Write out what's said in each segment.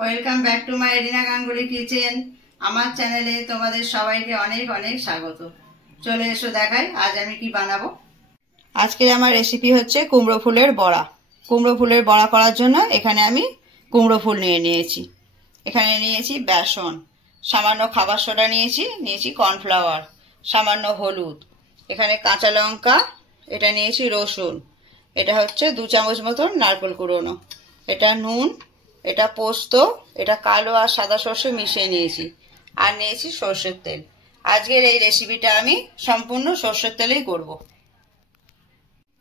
Welcome back to my arena Ganguly kitchen. আমার চ্যানেলে তোমাদের সবাইকে অনেক অনেক স্বাগত। চলে এসো দেখাই আজ আমি কি বানাবো। আজকের আমার রেসিপি হচ্ছে কুমড়ো ফুলের বড়া। কুমড়ো ফুলের বড়া করার জন্য এখানে আমি কুমড়ো ফুল নিয়ে নিয়েছি। এখানে নিয়েছি বেসন, সামান্য খাবার সোডা নিয়েছি কর্নফ্লাওয়ার, সামান্য হলুদ, এখানে কাঁচা লঙ্কা, এটা নিয়েছি রসুন, এটা হচ্ছে 2 চামচ মতন নারকেল কুড়োনো, এটা নুন, এটা পোস্ত, এটা কালো আর সাদা সর্ষে মিশিয়ে নিয়েছি, আর নিয়েছি সর্ষের তেল। আজকের এই রেসিপিটা আমি সম্পূর্ণ সর্ষের তেলেই করব।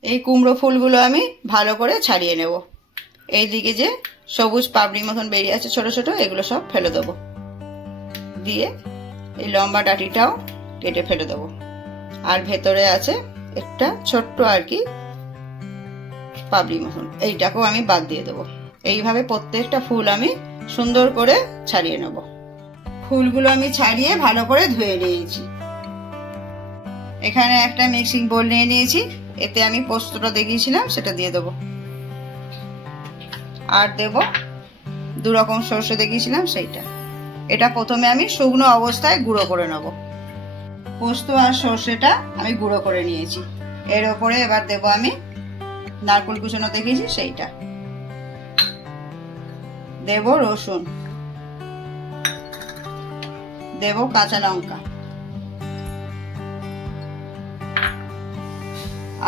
এই কুমড়ো ফুলগুলো আমি ভালো করে ছাড়িয়ে নেব। এইদিকে যে সবুজ পাপড়ি মতন বেরিয়ে আছে ছোট ছোট, এগুলো সব ফেলে দেবো, দিয়ে এই লম্বা ডাঁটিটাও কেটে ফেলে দেবো। আর ভেতরে আছে একটা ছোট্ট আর কি পাপড়ি মতন, এইটাকেও আমি বাদ দিয়ে দেবো। এইভাবে প্রত্যেকটা ফুল আমি সুন্দর করে ছাড়িয়ে নেব। ফুলগুলো আমি ছাড়িয়ে ভালো করে ধুয়ে নিয়েছি। এখানে একটা মিক্সিং বোল নিয়ে নিয়েছি, এতে আমি পোস্তটা দেখিয়েছিলাম সেটা দিয়ে দেবো, আর দেব 2 রকম সর্ষে দেখিয়েছিলাম সেইটা। এটা প্রথমে আমি শুকনো অবস্থায় গুঁড়ো করে নেব। পোস্ত আর সর্ষেটা আমি গুঁড়ো করে নিয়েছি। এর ওপরে এবার দেব আমি নারকেল কুচনো দেখিয়েছি সেইটা, দেব রসুন, দেব কাঁচা লঙ্কা,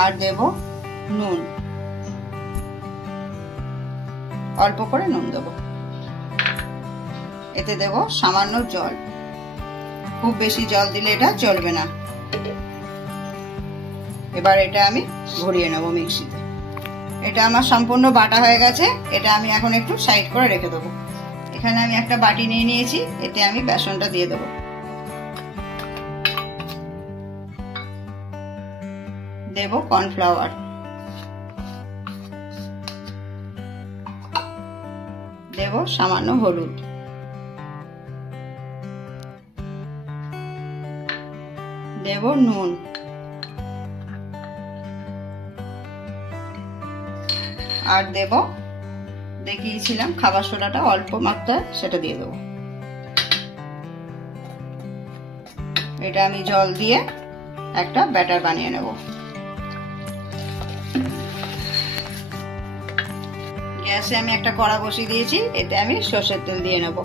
আর দেব নুন, অল্প করে নুন দেব। এতে দেব সামান্য জল, খুব বেশি জল দিলে এটা চলবে না। এবার এটা আমি ঘুরিয়ে নেব মিক্সিতে। এটা আমার সম্পূর্ণ বাটা হয়ে গেছে, এটা আমি এখন একটু সাইড করে রেখে দেবো। এখানে আমি একটা বাটি নিয়ে নিয়েছি, এতে আমি বেসনটা দিয়ে দেবো। দেব কর্নফ্লাওয়ার, দেব সামান্য হলুদ, দেব নুন, আর দেব দেখিয়েছিলাম খাবার সোডাটা অল্প মাত্রায়, সেটা দিয়ে দেবো। এটা আমি জল দিয়ে একটা ব্যাটার বানিয়ে নেব। গ্যাসে আমি একটা কড়া বসিয়ে দিয়েছি, এতে আমি সর্ষের তেল দিয়ে নেব।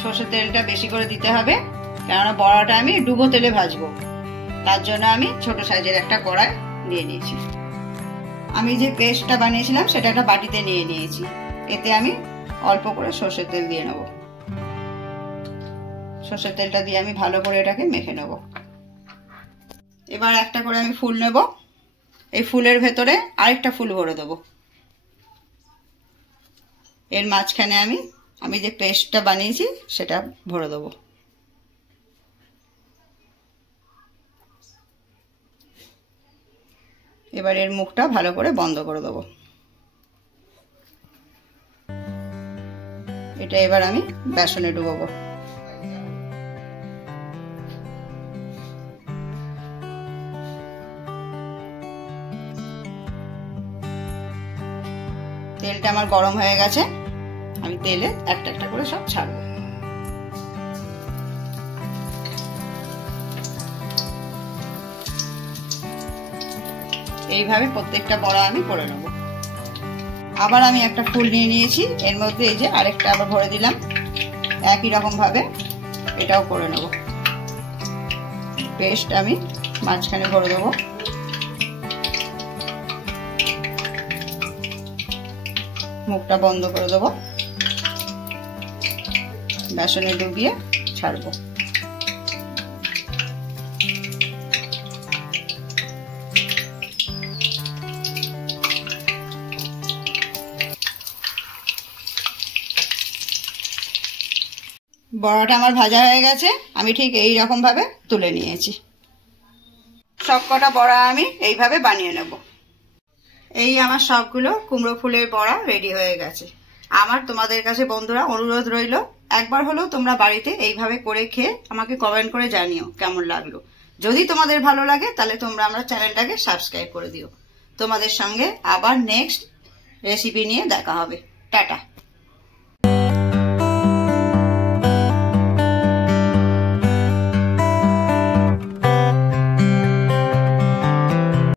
সর্ষের তেলটা বেশি করে দিতে হবে, কেননা বড়াটা আমি ডুবো তেলে ভাজবো। তার জন্য আমি ছোট সাইজের একটা কড়াই নিয়ে নিয়েছি। আমি যে পেস্টটা বানিয়েছিলাম সেটা একটা বাটিতে নিয়ে নিয়েছি, এতে আমি অল্প করে সর্ষের তেল দিয়ে নেব। সর্ষের তেলটা দিয়ে আমি ভালো করে এটাকে মেখে নেব। এবার একটা করে আমি ফুল নেব, এই ফুলের ভেতরে আরেকটা ফুল ভরে দেব। এর মাঝখানে আমি যে পেস্টটা বানিয়েছি সেটা ভরে দেবো। এবার এর মুখটা ভালো করে বন্ধ করে দেবো। এটা এবার আমি বেসনে ডুবাবো। তেলটা আমার গরম হয়ে গেছে, আমি তেলে একটা একটা করে সব ছাড়বো। এইভাবে প্রত্যেকটা বড়া আমি করে নেব। আবার আমি একটা ফুল নিয়ে নিয়েছি, এর মধ্যে এই যে আরেকটা আবার ভরে দিলাম। একই রকম ভাবে এটাও করে নেব। পেস্ট আমি মাঝখানে ভরে দেবো। মুখটা বন্ধ করে দেবো, বেসনে ডুবিয়ে ছাড়বো। বড়াটা আমার ভাজা হয়ে গেছে, আমি ঠিক এই রকম ভাবে তুলে নিয়েছি। সবকটা বড়া আমি এইভাবে বানিয়ে নেব। এই আমার সবগুলো কুমড়ো ফুলের বড়া রেডি হয়ে গেছে। আমার তোমাদের কাছে বন্ধুরা অনুরোধ রইল, একবার হলেও তোমরা বাড়িতে এইভাবে করে খেয়ে আমাকে কমেন্ট করে জানিও কেমন লাগলো। যদি তোমাদের ভালো লাগে তাহলে তোমরা আমার চ্যানেলটাকে সাবস্ক্রাইব করে দিও। তোমাদের সঙ্গে আবার নেক্সট রেসিপি নিয়ে দেখা হবে। টাটা।